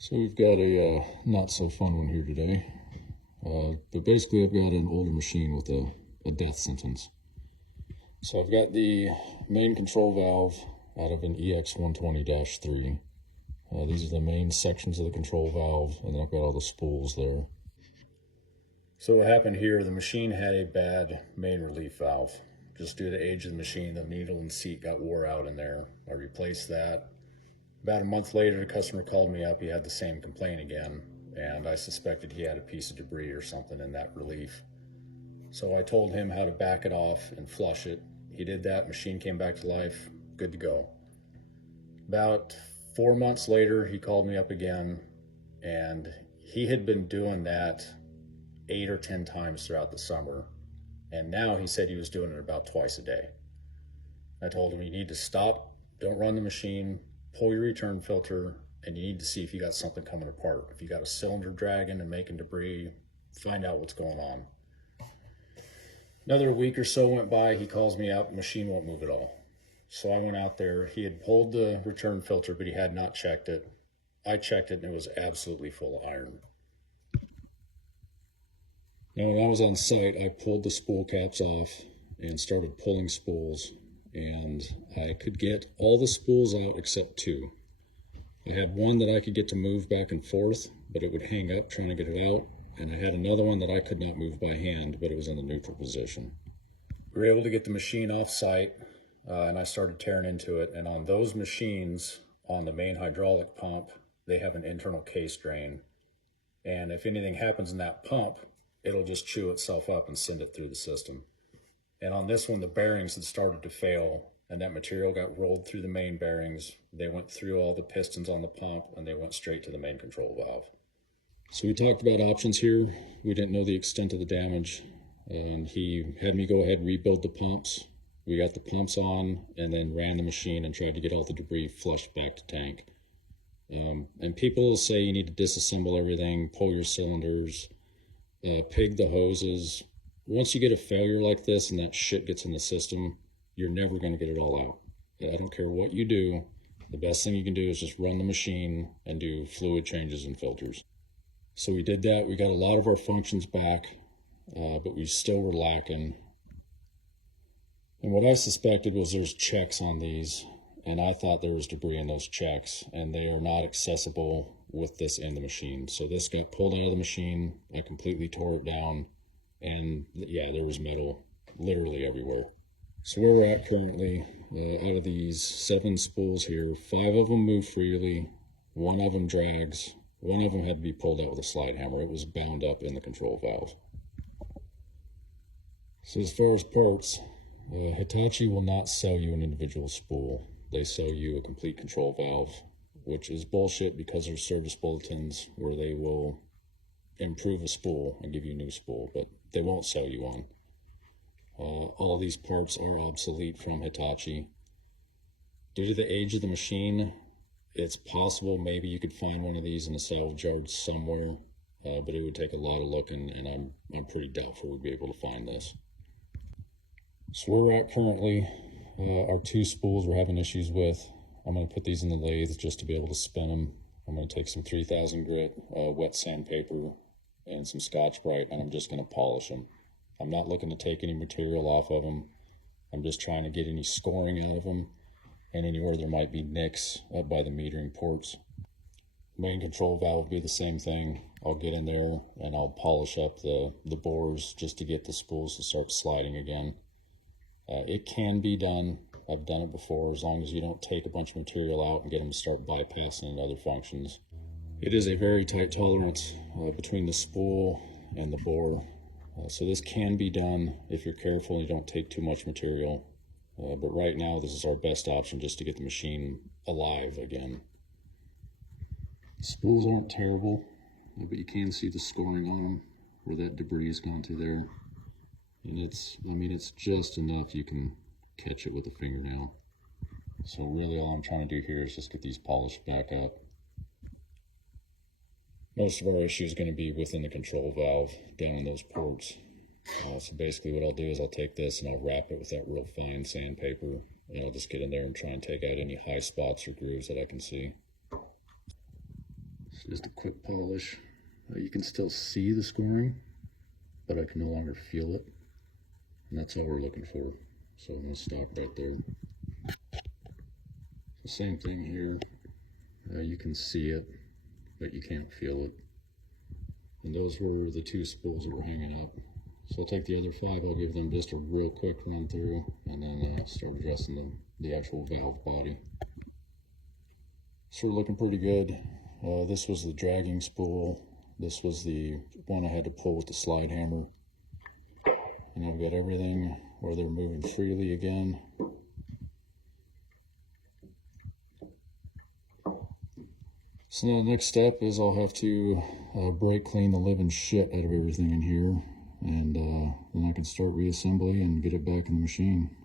So we've got a not so fun one here today. But basically I've got an older machine with a death sentence. So I've got the main control valve out of an EX120-3. These are the main sections of the control valve, and then I've got all the spools there. So what happened here, the machine had a bad main relief valve. Just due to the age of the machine, the needle and seat got wore out in there. I replaced that. About a month later, the customer called me up. He had the same complaint again, and I suspected he had a piece of debris or something in that relief. So I told him how to back it off and flush it. He did that, machine came back to life, good to go. About 4 months later, he called me up again, and he had been doing that 8 or 10 times throughout the summer, and now he said he was doing it about twice a day. I told him, you need to stop, don't run the machine, pull your return filter, and you need to see if you got something coming apart. If you got a cylinder dragging and making debris, find out what's going on. Another week or so went by, he calls me up, machine won't move at all. So I went out there, he had pulled the return filter, but he had not checked it. I checked it and it was absolutely full of iron. Now when I was on site, I pulled the spool caps off and started pulling spools, and I could get all the spools out except 2. I had one that I could get to move back and forth, but it would hang up trying to get it out, and I had another one that I could not move by hand, but it was in the neutral position. We were able to get the machine off site, and I started tearing into it, and on those machines, on the main hydraulic pump, they have an internal case drain, and if anything happens in that pump, it'll just chew itself up and send it through the system. And on this one, the bearings had started to fail, and that material got rolled through the main bearings. They went through all the pistons on the pump, and they went straight to the main control valve. So we talked about options here. We didn't know the extent of the damage, and he had me go ahead and rebuild the pumps. We got the pumps on, and then ran the machine and tried to get all the debris flushed back to tank. And people say you need to disassemble everything, pull your cylinders, pig the hoses. Once you get a failure like this and that shit gets in the system, you're never going to get it all out. I don't care what you do. The best thing you can do is just run the machine and do fluid changes and filters. So we did that. We got a lot of our functions back, but we still were lacking. And what I suspected was there's checks on these, and I thought there was debris in those checks, and they are not accessible with this in the machine. So this got pulled out of the machine. I completely tore it down, and yeah, there was metal literally everywhere. So where we're at currently, out of these 7 spools here, 5 of them move freely, 1 of them drags, 1 of them had to be pulled out with a slide hammer. It was bound up in the control valve. So as far as parts, Hitachi will not sell you an individual spool. They sell you a complete control valve, which is bullshit because there's service bulletins where they will improve a spool and give you a new spool, but they won't sell you one. All of these parts are obsolete from Hitachi. Due to the age of the machine, it's possible maybe you could find one of these in a salvage yard somewhere, but it would take a lot of looking, and I'm pretty doubtful we'd be able to find this. So where we're at currently, our 2 spools we're having issues with. I'm going to put these in the lathe just to be able to spin them. I'm going to take some 3000 grit wet sandpaper and some Scotch-Brite, and I'm just going to polish them. I'm not looking to take any material off of them. I'm just trying to get any scoring out of them and anywhere there might be nicks up by the metering ports. Main control valve will be the same thing. I'll get in there and I'll polish up the bores just to get the spools to start sliding again. It can be done. I've done it before, as long as you don't take a bunch of material out and get them to start bypassing other functions. It is a very tight tolerance between the spool and the bore. So this can be done if you're careful and you don't take too much material. But right now, this is our best option just to get the machine alive again. Spools aren't terrible, but you can see the scoring on them where that debris has gone through there. And it's just enough you can catch it with a fingernail. So really all I'm trying to do here is just get these polished back up. Most of our issue is going to be within the control valve, down in those ports. So basically what I'll do is I'll take this and I'll wrap it with that real fine sandpaper, and I'll just get in there and try and take out any high spots or grooves that I can see. It's just a quick polish. You can still see the scoring, but I can no longer feel it. And that's all we're looking for. So I'm going to stop right there. The same thing here. You can see it, but you can't feel it. And those were the 2 spools that were hanging up. So I'll take the other 5, I'll give them just a real quick run through, and then start addressing the actual valve body. So we're looking pretty good. This was the dragging spool. This was the one I had to pull with the slide hammer. And I've got everything where they're moving freely again. So now the next step is I'll have to brake clean the living shit out of everything in here, and then I can start reassembly and get it back in the machine.